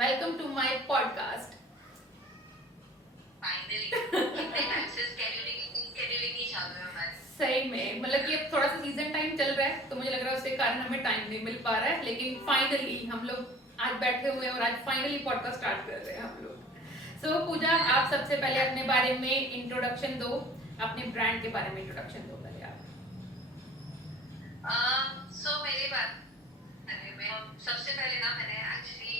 Welcome to my podcast. Finally कितने time से scheduling ही चल रहा है हमारे। सही में मतलब कि अब थोड़ा सा सीजन टाइम चल रहा है तो मुझे लग रहा है उसके कारण हमें टाइम नहीं मिल पा रहा है, लेकिन फाइनली हम लोग आज बैठे हुए हैं और आज फाइनली पॉडकास्ट स्टार्ट कर रहे हैं हम लोग। सो पूजा, आप सबसे पहले अपने बारे में इंट्रोडक्शन दो, अपने ब्रांड के बारे में इंट्रोडक्शन दो पहले आप। सो मेरे बारे में सबसे पहले ना मैंने एक्चुअली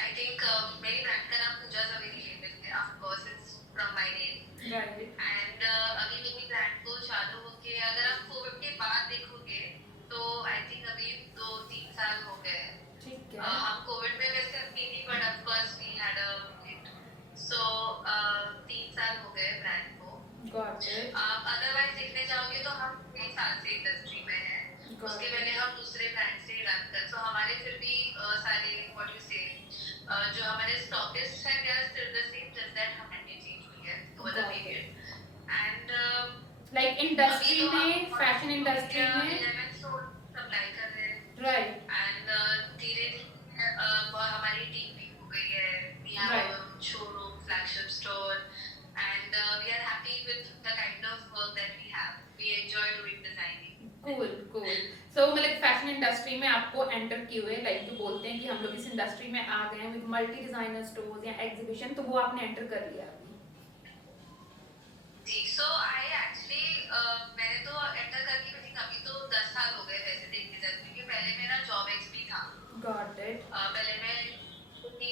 आई थिंक मेरी ब्रांड का नाम पूजा जवेरी लेबल है। Of course it's from my name right. And अभी मेरी ब्रांड को चालू होके अगर आप कोविड के बाद देखोगे तो आई थिंक अभी 2-3 साल हो गए हैं। ठीक है। हम कोविड में वैसे अपनी थी but of course we had a hit. So 3 साल हो गए ब्रांड को। Got it. आप अदरवाइज देखने जाओगे तो हम 1 साल से इंडस्ट्री में हैं। उसके पहले हम दूसरे ब्रांड से रन कर, सो हमारे फिर भी सारे व्हाट यू से जो हमारे स्टॉकिस्ट हैं they are still the same, just that हमने चेंज हुई है over the period. And like industry में, फैशन इंडस्ट्री में 11 स्टोर सप्लाई कर रहे हैं। राइट। एंड धीरे धीरे हमारी टीम भी हो गई है। We have showroom, flagship store and we are happy with the kind of work that we have. We enjoy doing designing. Cool cool. So मतलब फैशन इंडस्ट्री में आपको एंटर किए हुए, लाइक जो बोलते हैं कि हम लोग इस इंडस्ट्री में आ गए हैं विद मल्टी डिजाइनर स्टोर्स या एग्जीबिशन, तो वो आपने एंटर कर लिया अभी। जी, सो आई एक्चुअली मैंने तो एंटर करके मुझे अभी तो 10 साल हो गए वैसे देखने जाए, क्योंकि पहले मेरा जॉब एक्स भी था। Got it. पहले मैं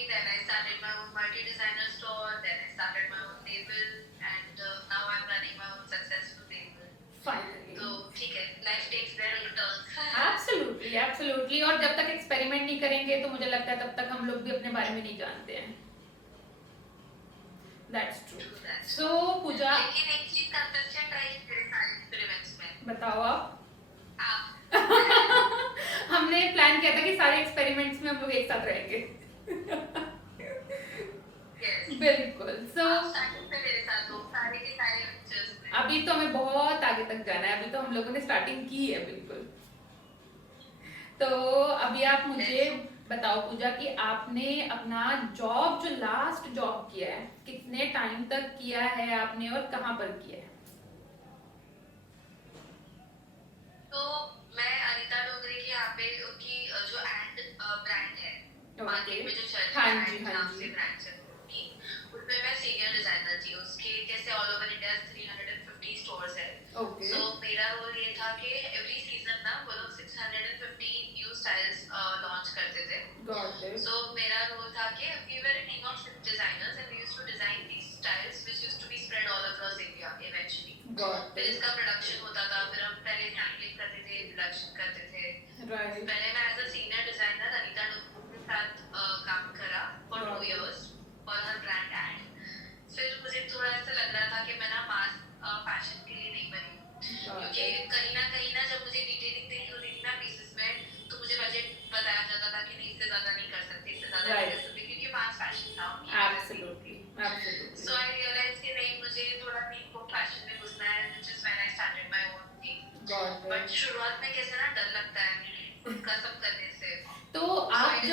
then I started my own multi designer store, then I started my own label and now I'm running my own successful label. Finally. तो ठीक है, life takes their turns. Absolutely absolutely. और जब तक experiment नहीं करेंगे तो मुझे लगता है तब तक हम लोग भी अपने बारे में नहीं जानते हैं। That's true. सो पूजा, लेकिन एक चीज कंसिस्टेंट रही मेरे सारे एक्सपेरिमेंट्स में। बताओ आप। आप हमने प्लान किया था कि सारे एक्सपेरिमेंट्स में हम लोग एक साथ रहेंगे। yes, बिल्कुल। सो आप स्टार्टिंग से मेरे साथ हो सारे के सारे पिक्चर्स में। अभी तो हमें बहुत आगे तक जाना है, अभी तो हम लोगों ने स्टार्टिंग की है। बिल्कुल। तो अभी आप मुझे बताओ पूजा कि आपने अपना जॉब, जो लास्ट जॉब किया है, कितने टाइम तक किया है आपने और कहाँ पर किया है? तो मैं अनीता डोगरे की यहाँ पे उनकी जो एंड ब्रांड है मार्केट में जो चल रहा हाँ है जी, एंड हाँ नाम जी। से ब्रांड है उनकी, उसमें मैं सीनियर डिजाइनर थी। उसके कैसे ऑल ओवर इंडिया 350 स्टोर्स है। ओके। सो मेरा रोल ये था कि एवरी सीजन ना वो लोग 650 न्यू स्टाइल्स लॉन्च करते थे। Got it. सो मेरा रोल था कि we were a team of 6 designers and we used to design these styles which used to be spread all across India eventually. Got फिर it. इसका प्रोडक्शन होता था, फिर हम पहले सैम्पलिंग करते थे, प्रोडक्शन करते थे। राइट। पहले मैं as a senior designer Anita Dogre के साथ काम करा for 2 years for her brand एंड फिर मुझे थोड़ा ऐसा लग रहा था कि मैं ना मास फैशन के लिए नहीं बनी, क्योंकि कहीं ना जब मुझे डिटेलिंग देखी होती थी ना पीसेस में, तो मुझे बजट बताया जाता था कि नहीं इससे ज्यादा नहीं कर सकते, इससे ज्यादा नहीं कर सकते, क्योंकि मास फैशन था। Absolutely absolutely. So I realise कि नहीं, मुझे थोड़ा नीको फैशन में घुसना है, which is when I started my own thing. Got but it. शुरुआत में कैसे ना डर लगता है खुद का सब करने से। तो आप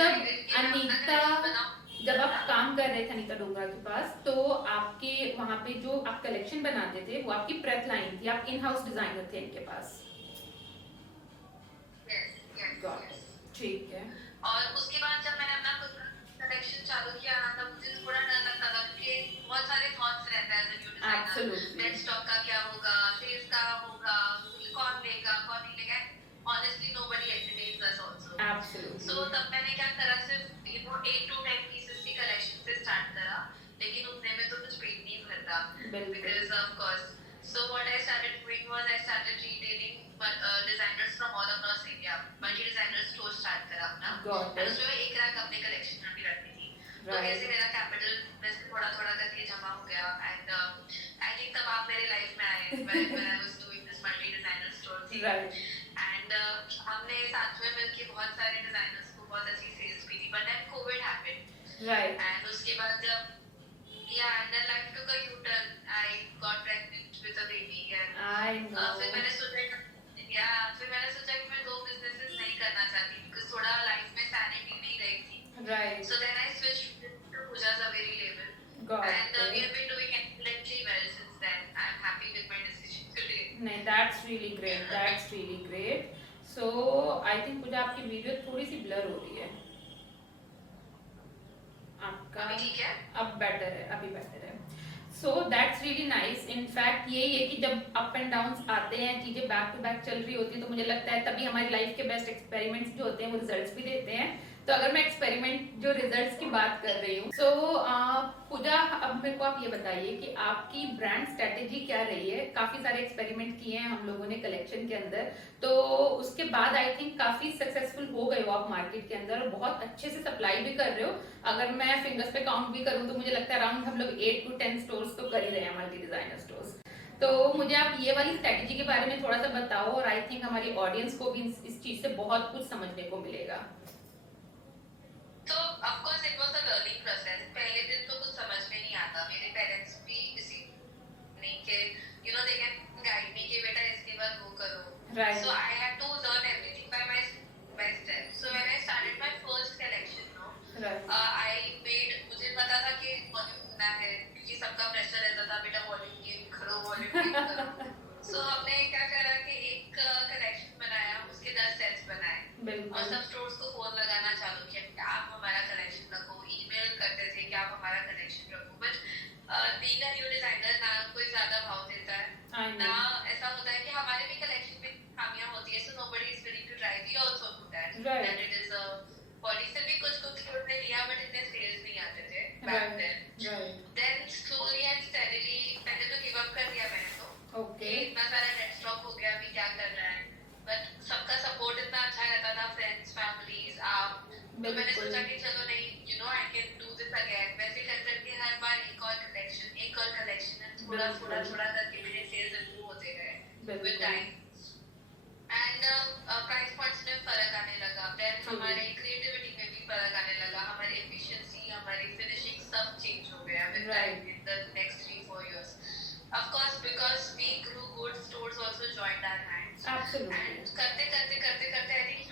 जब आप काम कर रहे थे अनीता डोगरा के पास, तो आपके वहाँ पे जो आप कलेक्शन बनाते थे वो आपकी प्रेप लाइन थी, आप इन हाउस डिजाइनर थे इनके पास। Yes got yes. इट। ठीक है। और उसके बाद जब मैंने अपना खुद का कलेक्शन चालू किया ना, तब मुझे थोड़ा डर लगता था, क्योंकि बहुत सारे थॉट्स रहते हैं new designer. Absolutely. Net stock का क्या होगा, सेल्स का होगा, कौन लेगा कौन नहीं लेगा। Honestly nobody estimates us also. Absolutely. So तब मैंने क्या करा, सिर्फ 8 to 10 पीसेस की कलेक्शन से स्टार्ट करा, लेकिन उतने में तो कुछ पेट नहीं भरता because of cost. So what I started doing was I started retailing designers from all across India. Multi designer store start करा अपना। गॉट और इट। उसमें एक रैक अपने कलेक्शन में भी रखती थी। तो राइट। कैसे मेरा कैपिटल वैसे थोड़ा थोड़ा करके जमा हो गया एंड आई थिंक तब आप मेरे लाइफ में आए when I was doing this multi designer store thing। Right. And हमने साथ में मिलके बहुत सारे डिजाइनर्स को बहुत अच्छी सेल्स भी दी, but then Covid happened right. And उसके बाद जब and then life took a U turn, I got pregnant with a baby and I know. फिर मैंने सोचा कि मैं 2 बिजनेसेस नहीं करना चाहती, बिकॉज़ थोड़ा लाइफ में सैनिटी नहीं रही थी। Right. So then I switched to Pooja Zaveri label. Got And we it. have been doing excellently well since then. I'm happy with my decision today. नहीं, that's really great. That's really great. So I think पूजा आपकी video थोड़ी सी blur हो रही है. आपका अभी ठीक है? अब बेटर है, अभी बेटर है. So that's really nice. In fact यही है कि जब अप एंड डाउन्स आते हैं, चीजें बैक टू बैक चल रही होती है, तो मुझे लगता है तभी हमारी लाइफ के बेस्ट एक्सपेरिमेंट्स जो होते हैं वो रिजल्ट्स भी देते हैं. तो अगर मैं एक्सपेरिमेंट जो रिजल्ट्स की बात कर रही हूँ, सो पूजा अब मेरे को आप ये बताइए कि आपकी ब्रांड स्ट्रेटेजी क्या रही है. काफी सारे एक्सपेरिमेंट किए हैं हम लोगों ने कलेक्शन के अंदर, तो उसके बाद आई थिंक काफी सक्सेसफुल हो गए हो आप मार्केट के अंदर और बहुत अच्छे से सप्लाई भी कर रहे हो. अगर मैं फिंगर्स पे काउंट भी करूँ तो मुझे लगता है अराउंड हम लोग 8 to 10 स्टोर्स तो कर ही रहे हैं, मल्टी डिजाइनर स्टोर्स. तो मुझे आप ये वाली स्ट्रेटेजी के बारे में थोड़ा सा बताओ और आई थिंक हमारी ऑडियंस को भी इस चीज से बहुत कुछ समझने को मिलेगा. तो of course it was a learning process. पहले दिन तो कुछ समझ में नहीं आता. मेरे पेरेंट्स भी इसी नहीं के they can guide me कि बेटा इसके बाद वो करो. Right. So I had to learn everything by myself. So when I started my first collection, Right. I made मुझे पता था कि वॉल्यूम होना है क्योंकि सबका प्रेशर रहता था बेटा वॉल्यूम गेन करो वॉल्यूम गेन करो. So हमने क्या करा कि एक कलेक्शन बनाया, उसके 10 सेट्स बनाए और बिल्कुल. सब स्टोर्स को फोन लगाना चालू किया कि आप हमारा कलेक्शन रखो. ईमेल करते थे कि आप हमारा कलेक्शन रखो. But being a new designer ना कोई ज्यादा भाव देता है, I know. ना ऐसा होता है कि हमारे भी कलेक्शन में खामियां होती है. So nobody is willing to try. We also do that. Right. That it is a policy. भी कुछ कुछ स्टोर ने लिया बट इतने सेल्स नहीं आते थे back Right. Then. Right. Then slowly and steadily पहले तो गिव अप कर दिया मैंने तो. Okay. इतना सारा डेड स्टॉक हो गया, अभी क्या करना है. बट सबका सपोर्ट इतना अच्छा रहता था, फ्रेंड्स फैमिलीज आप. तो मैंने बिल्कुल. सोचा कि चलो नहीं I can do this again. वैसे कर करके हर बार एक और कलेक्शन थोड़ा थोड़ा थोड़ा करके मेरे सेल्स इंप्रूव होते गए विद बिल्कुल. टाइम. एंड प्राइस पॉइंट्स में फर्क आने लगा. देन हमारे क्रिएटिविटी में भी फर्क आने लगा. हमारी एफिशिएंसी, हमारी फिनिशिंग सब चेंज हो गया with time in the next 3-4 years. Of course, because we grew good, stores also joined our hands. Absolutely. And करते I think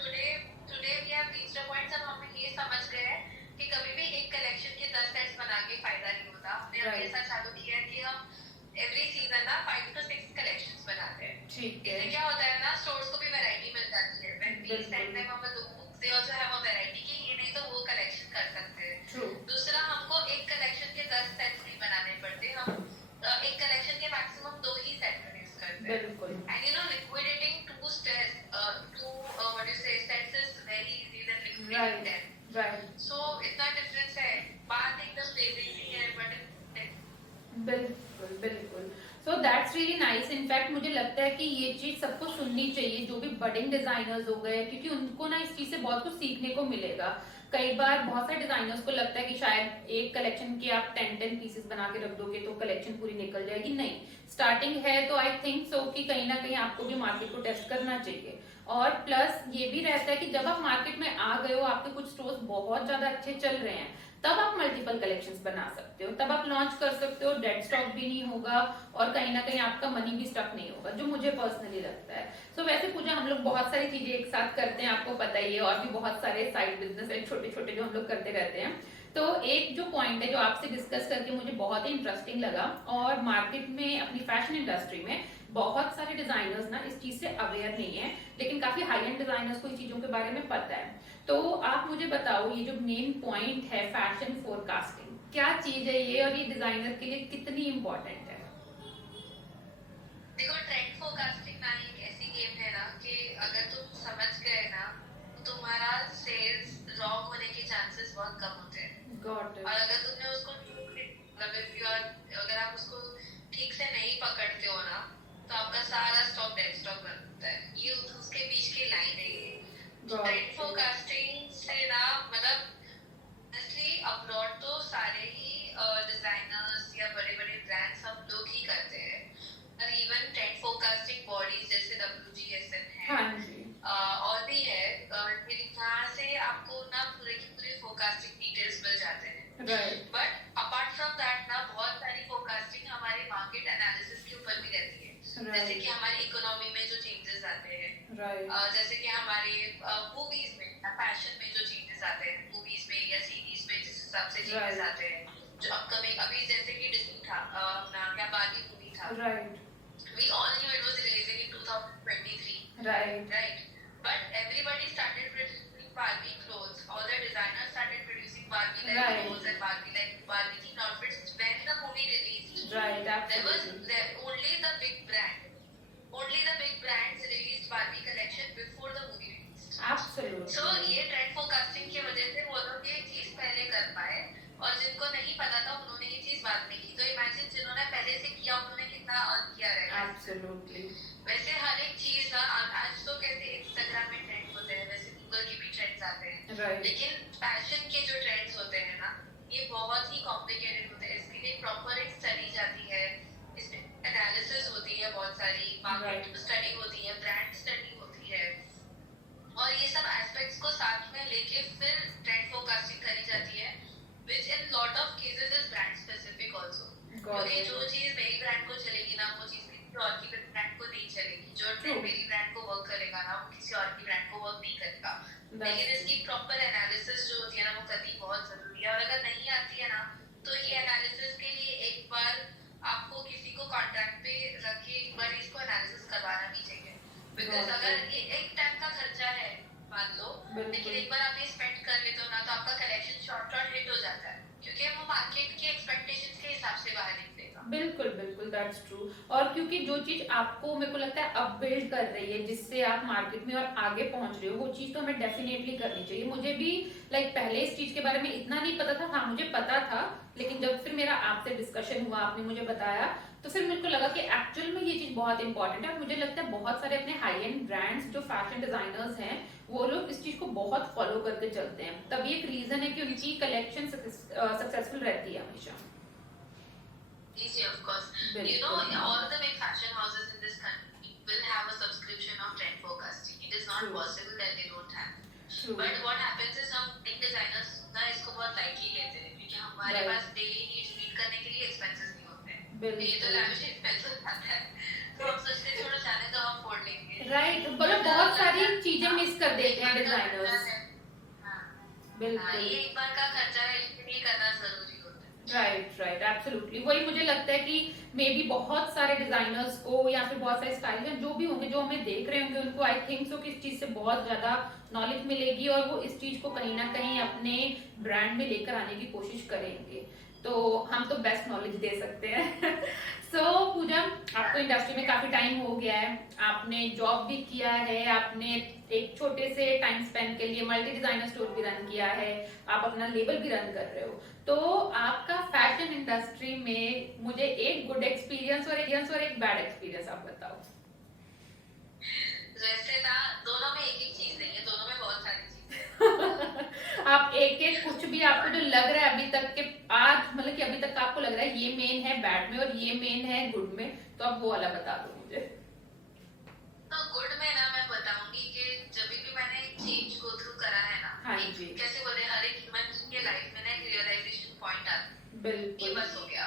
today we have reached a point जब हम ये समझ गए हैं कि कभी भी एक कलेक्शन के 10 सेट्स बना के फायदा नहीं होता. हमने Right. हमेशा चालू किया है कि हम एवरी सीजन ना 5 to 6 कलेक्शंस बनाते हैं. ठीक है. इससे क्या होता है ना, स्टोर्स को भी वैरायटी मिल जाती है. When we बिल्कुल. send them our look, they also have a variety कि ये नहीं तो वो कलेक्शन कर सकते हैं. True. दूसरा, हमको एक कलेक्शन के 10 सेट्स नहीं बनाने पड़ते. हम एक कलेक्शन के मैक्सिमम 2 ही सेट प्रोड्यूस करते हैं. बिल्कुल. And liquidating two what do you say sets is very easy than liquidating Right. 10. Right. So इतना डिफरेंस है. बात एकदम बेसिक सी है बट बिल्कुल बिल्कुल. So that's really nice. In fact मुझे लगता है कि ये चीज सबको सुननी चाहिए, जो भी बडिंग डिजाइनर्स हो गए, क्योंकि उनको ना इस चीज से बहुत कुछ सीखने को मिलेगा. कई बार बहुत सारे डिजाइनर्स को लगता है कि शायद एक कलेक्शन के आप 10 पीसेस बना के रख दोगे तो कलेक्शन पूरी निकल जाएगी. नहीं, स्टार्टिंग है तो आई थिंक सो कि कहीं ना कहीं आपको भी मार्केट को टेस्ट करना चाहिए. और प्लस ये भी रहता है कि जब आप मार्केट में आ गए हो, आपके कुछ स्टोर्स बहुत ज्यादा अच्छे चल रहे हैं, तब आप मल्टीपल कलेक्शंस बना सकते हो, तब आप लॉन्च कर सकते हो. डेड स्टॉक भी नहीं होगा और कहीं ना कहीं आपका मनी भी स्टक नहीं होगा, जो मुझे पर्सनली लगता है. सो वैसे पूजा हम लोग बहुत सारी चीजें एक साथ करते हैं, आपको पता ही है, और भी बहुत सारे साइड बिजनेस है छोटे छोटे जो हम लोग करते रहते हैं. तो एक जो पॉइंट है जो आपसे डिस्कस करके मुझे बहुत ही इंटरेस्टिंग लगा, और मार्केट में अपनी फैशन इंडस्ट्री में बहुत सारे डिजाइनर्स ना इस चीज से अवेयर नहीं है, लेकिन काफी हाई एंड डिजाइनर्स को इस चीजों के बारे में पता है. तो आप मुझे बताओ, ये जो मेन पॉइंट है फैशन फोरकास्टिंग, क्या चीज है ये और ये डिजाइनर के लिए कितनी इंपॉर्टेंट है? देखो, ट्रेंड फोरकास्टिंग ना एक ऐसी गेम है ना कि अगर तुम समझ गए ना तो तुम्हारा सेल्स रॉन्ग होने के चांसेस बहुत कम होते हैं. Got it. और अगर तुमने उसको अगर आप उसको ठीक से नहीं पकड़ते हो ना तो आपका सारा स्टॉक डेड स्टॉक बनता है. ये उसके बीच की लाइन है ये. ट्रेंड फोरकास्टिंग से ना मतलब ऑनेस्टली अब्रॉड तो सारे ही डिजाइनर्स या बड़े बड़े ब्रांड्स हम लोग ही करते हैं. और इवन ट्रेंड फोरकास्टिंग बॉडीज जैसे WGSN है, हाँ जी, और भी है, जहाँ से आपको ना पूरे की पूरे फोरकास्टिंग डिटेल्स मिल जाते हैं. Right. But apart from that ना बहुत सारी फोरकास्टिंग हमारे मार्केट एनालिसिस के ऊपर भी रहती है. जैसे कि हमारी इकोनॉमी में जो चेंजेस आते हैं, राइट. जैसे कि हमारे मूवीज में फैशन में जो चेंजेस आते हैं मूवीज में या सीरीज में जिस हिसाब से चेंजेस Right. आते हैं, जो अपकमिंग अभी जैसे कि डिज्नी था, अपना क्या बार्बी मूवी था, Right. we all knew it was releasing in 2023, Right. right? But everybody started producing Barbie clothes. All the designers started producing Barbie-like Right. clothes and Barbie-themed outfits when the movie released. Right. There was Absolutely. only the big brands released Barbie collection before the movie released. Absolutely. So ये trend forecasting की वजह से वो लोग ये चीज पहले कर पाए, और जिनको नहीं पता था उन्होंने ये चीज बाद में की. तो इमेजिन जिन्होंने पहले से किया उन्होंने कितना अर्न किया रहेगा. Absolutely. वैसे हर एक चीज ना आज तो कैसे इंस्टाग्राम में ट्रेंड होते हैं, वैसे गूगल के भी ट्रेंड्स आते हैं. Right. लेकिन फैशन के जो ट्रेंड्स होते हैं ना, ये बहुत ही कॉम्प्लिकेटेड होते हैं. इसके लिए प्रॉपर एक स्टडी जाती है, इसमें एनालिसिस होती है, बहुत सारी मार्केट स्टडी होती है, ब्रांड स्टडी होती है, और ये सब एस्पेक्ट्स को साथ में लेके फिर ट्रेंड फोरकास्टिंग करी जाती है, which in lot of cases is brand specific also. क्योंकि जो चीज मेरी ब्रांड को चलेगी ना, वो चीज किसी और की ब्रांड को नहीं चलेगी. जो ट्रेंड मेरी ब्रांड को वर्क करेगा ना, वो किसी और की ब्रांड को वर्क नहीं करेगा. लेकिन इसकी प्रॉपर एनालिसिस जो होती है ना, वो करनी बहुत जरूरी है. और अगर नहीं आती है ना, तो ये एनालिसिस के लिए एक बार आपको किसी को कॉन्ट्रैक्ट पे रख के एक बार इसको एनालिसिस करवाना भी चाहिए. बिकॉज अगर ये एक टाइम का खर्चा है मान लो, लेकिन एक बार आप ये स्पेंड कर लेते हो ना, तो आपका कलेक्शन शॉर्ट हिट हो जाता है, क्योंकि वो मार्केट के एक्सपेक्टेशंस के हिसाब से बाहर निकलेगा. बिल्कुल बिल्कुल, दैट्स ट्रू. और क्योंकि जो चीज आपको मेरे को लगता है अपबिल्ड कर रही है, जिससे आप मार्केट में और आगे पहुंच रहे हो, वो चीज तो हमें डेफिनेटली करनी चाहिए. मुझे भी पहले इस चीज के बारे में इतना नहीं पता था. हाँ, मुझे पता था, लेकिन जब फिर मेरा आपसे डिस्कशन हुआ, आपने मुझे बताया, तो फिर मुझे लगा कि एक्चुअल में ये चीज बहुत इंपॉर्टेंट है. मुझे लगता है बहुत सारे अपने हाई एंड ब्रांड्स जो फैशन डिजाइनर्स हैं, वो लोग इस चीज को बहुत फॉलो करके चलते हैं. तभी एक रीजन है कि उनकी कलेक्शन सक्सेसफुल रहती है हमेशा. Easy, of course. You know, all the big fashion houses in this country will have a subscription of trend forecasting. It is not possible that they don't have. True. But what happens is हम big designers ना इसको बहुत lightly लेते हैं, क्योंकि हमारे पास daily needs meet करने के लिए expenses नहीं होते हैं. ये तो lavish expenses आता है, तो हम सोचते हैं छोड़ो जाने दो, हम afford लेंगे. राइट. मतलब बहुत सारी चीजें मिस कर देते हैं डिजाइनर्स. बिल्कुल. ये एक बार का खर्चा है, इसलिए करना जरूरी होता है. Right right, absolutely. वही मुझे लगता है कि मे बी बहुत सारे डिजाइनर्स को या फिर बहुत सारे स्टाइलिस्ट जो भी होंगे, जो हमें देख रहे होंगे, उनको आई थिंक सो कि इस चीज से बहुत ज्यादा नॉलेज मिलेगी, और वो इस चीज को कहीं ना कहीं अपने ब्रांड में लेकर आने की कोशिश करेंगे. तो हम तो बेस्ट नॉलेज दे सकते हैं. सो पूजा, आपको इंडस्ट्री में काफी टाइम हो गया है, आपने जॉब भी किया है, आपने एक छोटे से टाइम स्पेन के लिए मल्टी डिजाइनर स्टोर भी रन किया है, आप अपना लेबल भी रन कर रहे हो. तो आपका फैशन इंडस्ट्री में मुझे एक गुड एक्सपीरियंस और एक बैड एक्सपीरियंस आप बताओ. वैसे ना दोनों में एक ही चीज नहीं है, दोनों में बहुत सारी चीजें. आप एक कुछ भी आपको जो लग रहा है अभी तक के आज, मतलब कि अभी तक आपको लग रहा है ये मेन है बैड में और ये मेन है गुड में, तो आप वो वाला बता दो मुझे. तो गुड में ना मैं बताऊंगी कि जब भी मैंने चेंज गो थ्रू करा है ना, हाँ जी. कैसे बोले, हर एक ह्यूमन के लाइफ में ना एक रियलाइजेशन पॉइंट आता है. बिल्कुल. ये बस हो गया,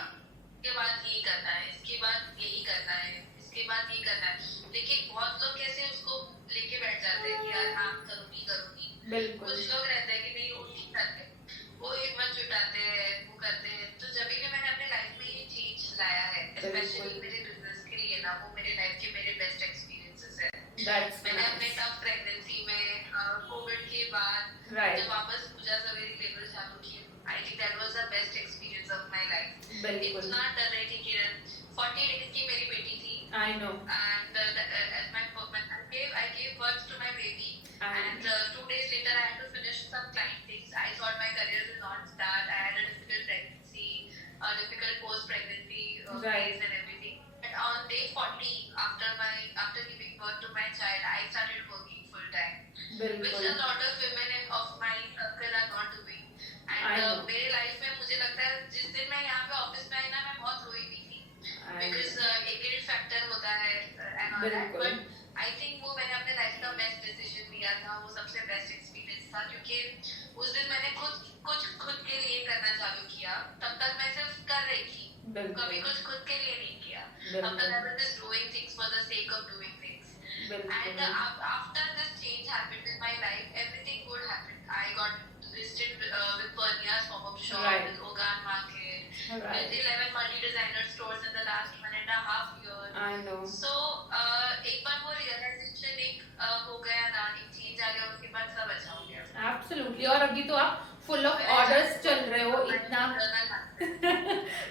इसके बाद यही करना है, इसके बाद यही करना है, इसके बाद ये करना है. लेकिन बहुत लोग कैसे उसको लेके बैठ जाते हैं कि यार हाँ करूंगी. बिल्कुल. कुछ लोग रहते हैं कि नहीं वो नहीं करते, वो हिम्मत जुटाते हैं, वो करते हैं. तो जब भी मैंने अपने लाइफ में ये चेंज लाया है, स्पेशली मेरे बिजनेस के लिए ना, वो मेरे लाइफ के मेरे बेस्ट एक्सपीरियंसेस है. मैंने अपने टफ प्रेगनेंसी में, कोविड के बाद, जब वापस पूजा सवेरी लेबर चालू की, I think that was the best experience of my life. इतना डर रही थी किरण, 40 डेज की मेरी बेटी थी. I know. And I gave birth to my baby. And 2 days later, I had to finish some client things. I thought my career will not start. I had a difficult pregnancy, a difficult post-pregnancy phase and everything. And on day 40, after giving birth to my child, I started working full time, which a lot of women of my circle are not doing. And मेरे life में मुझे लगता है जिस दिन मैं यहाँ पे ऑफिस में आई ना, मैं बहुत रोई भी थी, because एक गिल्ट फैक्टर होता है and all that. But I think वो मैंने अपने लाइफ का बेस्ट डिसीजन लिया था, वो सबसे बेस्ट एक्सपीरियंस था, क्योंकि उस दिन मैंने कुछ खुद के लिए करना चालू किया. तब तक मैं सिर्फ कर रही थी, कभी कुछ खुद के लिए नहीं किया. अब तक I was just doing things for the sake of doing things. And बिल्कुल after this change happened in my life, everything good happened. I got listed with Pernia's pop-up shop, Right. with Ogan Market, Right. with 11 multi-designer stores in the last 1.5 years. I know So एक बार वो realization हो गया ना, एक change आ गया, उसके बाद सब अच्छा हो गया. एब्सोल्युटली। और अभी तो आप फुल ऑफ ऑर्डर्स चल रहे हो इतना।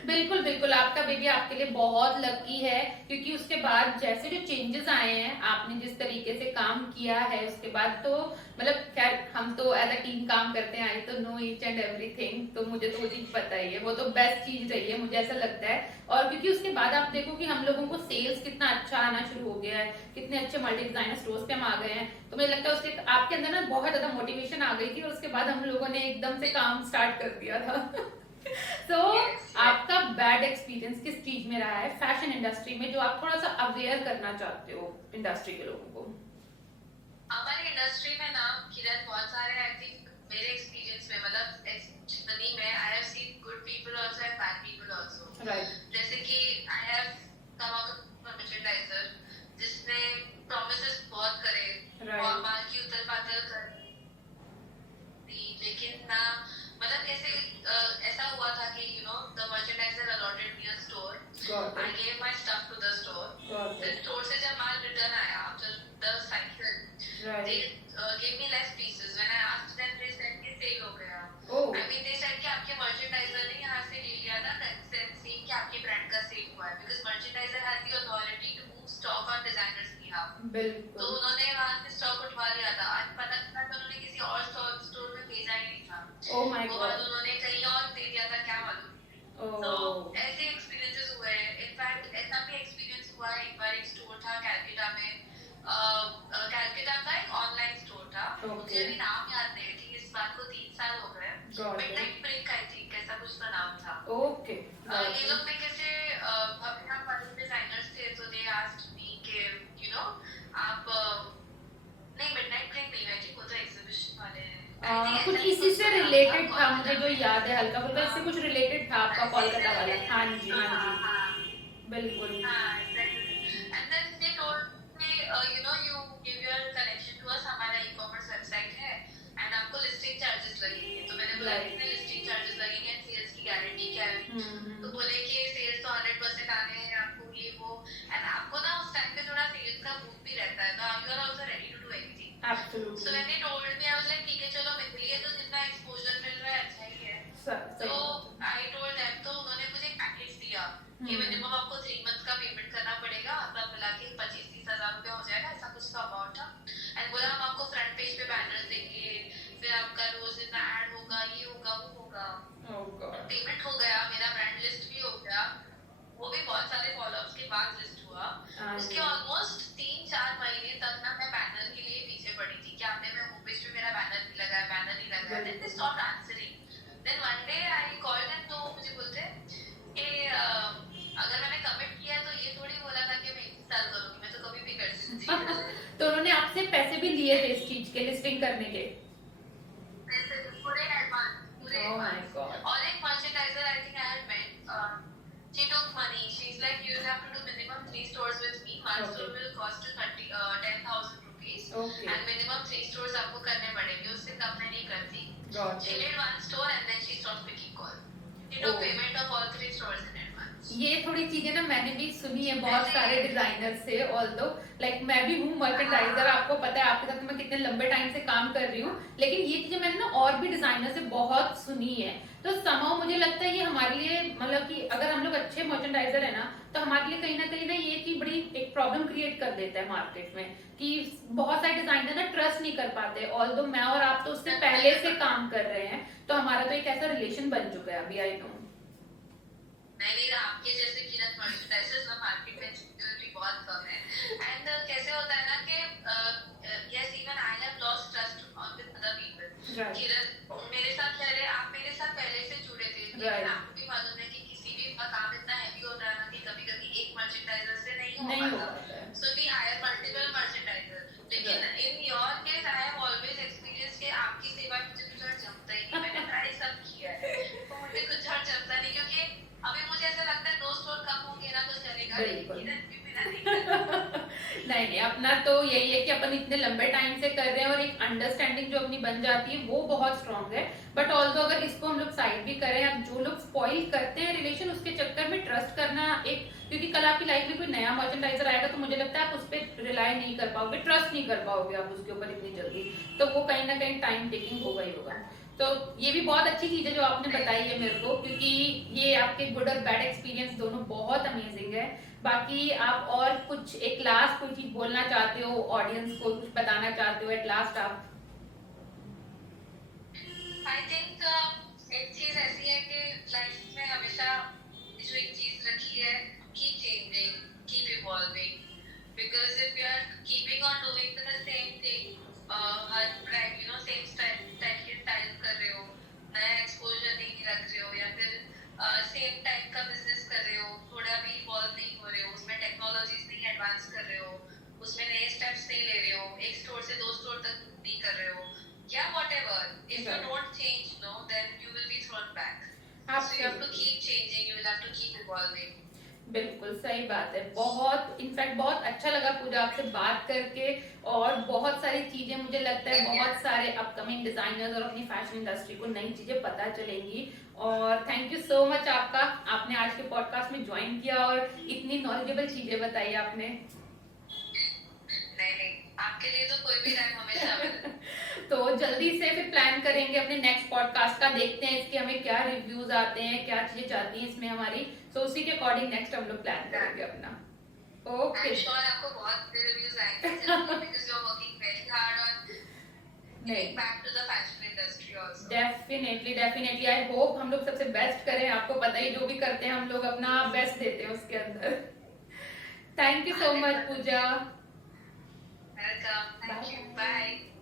बिल्कुल बिल्कुल, आपका बेबी आपके लिए बहुत लकी है, क्योंकि उसके बाद जैसे जो चेंजेस आए हैं, आपने जिस तरीके से काम किया है, उसके बाद तो मतलब खैर हम तो एज अ टीम काम करते हैं, आई तो नो ईच एंड एवरीथिंग, तो मुझे तो वो चीज पता ही है, वो तो बेस्ट चीज रही है मुझे ऐसा लगता है। और क्योंकि उसके बाद आप देखो कि हम लोगों को सेल्स कितना अच्छा आना शुरू हो गया है, कितने अच्छे मल्टी डिजाइनर स्टोर्स पे हम आ गए हैं, तो मुझे लगता है उसके आपके अंदर ना बहुत ज्यादा मोटिवेशन आ गई थी, और उसके बाद हम लोगों ने एकदम से काम स्टार्ट कर दिया था। तो आपका बैड एक्सपीरियंस किस चीज में रहा है फैशन इंडस्ट्री में, जो आप थोड़ा सा अवेयर करना चाहते हो इंडस्ट्री के लोगों को? हमारे इंडस्ट्री में ना किरण बहुत सारे, आई थिंक मेरे एक्सपीरियंस में, मतलब जितनी मैं, I have seen good people also and bad people also. Right. जैसे कि I have come across merchandiser जिसने प्रॉमिसेस बहुत करे, और माल की उथल पाथल करी, लेकिन ना मतलब कैसे ऐसा हुआ था कि the merchandiser allotted me a store, I gave my stuff to the store, फिर स्टोर से जब माल रिटर्न आया after the cycle, they gave me less pieces. When I asked them, they said कि सेल हो गया. I mean they said कि आपके मर्चेंडाइजर ने यहाँ से ले लिया था, सेम कि आपके ब्रांड का सेल हुआ है, because merchandiser has the authority to move stock on designers behalf. बिल्कुल। तो उन्होंने वहाँ से स्टॉक उठवा लिया था, आज पता चला कि उन्होंने किसी और स्टोर में भेजा ही नहीं था. ओह माय वो गॉड। बाद उन्होंने कहीं और दे दिया था, क्या मालूम. तो ऐसे एक्सपीरियंसेस हुए हैं. इनफैक्ट ऐसा भी एक्सपीरियंस हुआ है, एक बार एक स्टोर था कैलकाटा में, कैलकाटा का एक ऑनलाइन स्टोर था, मुझे भी नाम याद नहीं है, ठीक, इस बात को 3 साल हो गए. मिडनाइट ब्रेक आई थिंक ऐसा कुछ तो नाम था. ओके। ये लोग में कैसे अपना वाले डिजाइनर्स थे, तो दे आस्क्ड मी कि आप नहीं, मिडनाइट ब्रेक नहीं, आई थिंक वो तो एग्जीबिशन वाले हैं, कुछ इसी से रिलेटेड था, मुझे जो याद है हल्का फुल्का इससे कुछ रिलेटेड था आपका कोलकाता वाला। हाँ जी हाँ जी बिल्कुल। And then they told me, you give your collection to us, हमारा e-commerce वेबसाइट है, and आपको लिस्टिंग चार्जेस लगेंगे. तो मैंने बोला कितने लिस्टिंग चार्जेस लगेंगे, सेल्स की गारंटी क्या है? तो बोले कि सेल्स तो 100% आने हैं आपको, ये वो, एंड आपको ना उस टाइम पे थोड़ा सेल्स का भूख भी रहता है, तो you are also ready to do anything. Absolutely. So when they told me, I was like, ठीक है चलो, मेरे लिए तो जितना एक्सपोजर मिल रहा है अच्छा ही है. तो I told them, तो उन्होंने मुझे एक पैकेज दिया कि मिनिमम आपको 3 मंथ का पेमेंट करना पड़ेगा, तब मिला के 25-30 हजार रुपया हो जाएगा, ऐसा कुछ का अमाउंट था. एंड बोला हम आपको फ्रंट पेज पे बैनर्स देंगे, फिर आपका रोज इतना ऐड होगा, ये होगा, वो होगा. पेमेंट हो गया, मेरा ब्रांड लिस्ट भी हो गया, वो भी बहुत सारे फॉलोअप्स के बाद लिस्ट हुआ. उसके ऑलमोस्ट 3-4 महीने तक ना मैं बैनर के लिए पीछे पड़ी थी कि आपने मैं होम पेज पे मेरा बैनर नहीं लगाया, बैनर नहीं लगाया. Then they stopped answering. Then one day I called them, तो मुझे बोलते कि अगर मैंने कमिट किया तो ये थोड़ी बोला था कि मैं इंस्टॉल करूंगी, मैं तो कभी भी कर सकती हूं. तो उन्होंने आपसे पैसे भी लिए थे इस चीज के, लिस्टिंग करने के? पैसे पूरे एडवांस, पूरे एडवांस. और एक merchandiser I think I had met, she took money. She's like, you have to do minimum 3 stores with me. One store will cost you 10,000 rupees. And minimum 3 stores आपको करने पड़ेंगे, उससे कम मैं नहीं करती. She did 1 store and then she stopped picking call. She took payment of all 3 stores in advance. ये थोड़ी चीजें ना मैंने भी सुनी है बहुत सारे डिजाइनर से, ऑल्दो लाइक मैं भी हूँ मर्चेंडाइजर, आपको पता है आपके साथ मैं कितने लंबे टाइम से काम कर रही हूँ, लेकिन ये चीजें मैंने ना और भी डिजाइनर से बहुत सुनी है. तो समाओ मुझे लगता है ये हमारे लिए, मतलब कि अगर हम लोग अच्छे मर्चेंडाइजर है ना, तो हमारे लिए कहीं ना ये चीज बड़ी एक प्रॉब्लम क्रिएट कर देता है मार्केट में, कि बहुत सारे डिजाइनर ना ट्रस्ट नहीं कर पाते. ऑल्दो मैं और आप तो उससे पहले से काम कर रहे हैं, तो हमारा तो एक ऐसा रिलेशन बन चुका है अभी. आई नो नहीं, आपके जैसे किरण मर्चेंडाइजर्स ना मार्केट में ज्वेलरी बहुत कम है. एंड कैसे होता है ना कि yes, even I have lost trust on with other people. Kiran मेरे साथ पहले, आप मेरे साथ पहले से जुड़े थे, लेकिन आपको भी मालूम है कि किसी भी काम इतना हैवी होता है ना कि कभी-कभी एक मर्चेंडाइजर से नहीं हो पाता. So we hire multiple merchandiser. लेकिन in your case I have always experience कि आपकी सेवा मुझे कुछ और जमता ही नहीं. मैंने ट्राई सब किया है, तो मुझे कुछ और जमता नहीं, क्योंकि अभी मुझे ऐसा लगता है 2 स्टोर कम होंगे ना तो चलेगा, लेकिन नहीं, अपना तो यही है कि अपन इतने लंबे टाइम से कर रहे हैं और एक अंडरस्टैंडिंग जो अपनी बन जाती है वो बहुत स्ट्रांग है। बट ऑल्सो अगर इसको हम लोग साइड भी करें, अब जो लोग स्पॉइल करते हैं रिलेशन, उसके चक्कर में ट्रस्ट करना एक, क्योंकि कल आपकी लाइफ में कोई नया मर्चेंडाइजर आएगा तो मुझे लगता है आप उस पर रिलाई नहीं कर पाओगे, ट्रस्ट नहीं कर पाओगे आप उसके ऊपर इतनी जल्दी, तो वो कहीं ना कहीं टाइम टेकिंग होगा ही होगा। तो ये भी बहुत अच्छी चीज है जो आपने बताई है मेरे को, क्योंकि ये आपके गुड और बैड एक्सपीरियंस दोनों बहुत अमेजिंग है। बाकी आप और कुछ एक लास्ट कोई चीज बोलना चाहते हो ऑडियंस को, कुछ बताना चाहते हो एट लास्ट आप? आई थिंक एक चीज ऐसी है कि लाइफ में हमेशा जो एक चीज रखी है, keep changing, keep evolving, because if you are keeping on doing the same thing, हर टाइम सेम टाइप के स्टाइल कर रहे हो, नया एक्सपोजर नहीं रख रहे हो, या फिर सेम टाइप का बिजनेस कर रहे हो, थोड़ा भी इवॉल्व नहीं हो रहे हो, उसमें टेक्नोलॉजीज नहीं एडवांस कर रहे हो, उसमें नए स्टेप्स नहीं ले रहे हो, एक स्टोर से 2 स्टोर तक नहीं कर रहे हो, या whatever, if you don't change, no, then you will be thrown back. So you have to keep changing, you will have to keep evolving. बिल्कुल सही बात है। बहुत इनफैक्ट बहुत अच्छा लगा पूजा आपसे बात करके, और बहुत सारी चीजें मुझे लगता है बहुत सारे अपकमिंग डिजाइनर्स और अपनी फैशन इंडस्ट्री को नई चीजें पता चलेंगी। और थैंक यू सो मच आपका, आपने आज के पॉडकास्ट में ज्वाइन किया और इतनी नॉलेजेबल चीजें बताई आपने। नहीं, आपके लिए तो कोई भी टाइम हमेशा अवेलेबल। तो जल्दी से फिर प्लान करेंगे अपने नेक्स्ट पॉडकास्ट का, देखते हैं इसके हमें क्या रिव्यूज आते हैं, क्या चीजें चाहती हैं इसमें हमारी, तो उसी के अकॉर्डिंग नेक्स्ट हम लोग प्लान करेंगे अपना। ओके, I'm sure आपको बहुत रिव्यूज आएंगे because you are working very hard on getting back to the fashion industry also. Definitely definitely, I hope हम लोग सबसे बेस्ट करें। आपको पता ही जो भी करते हैं हम लोग अपना बेस्ट देते हैं उसके अंदर। Thank you so much Pooja. Welcome. Thank you. Bye.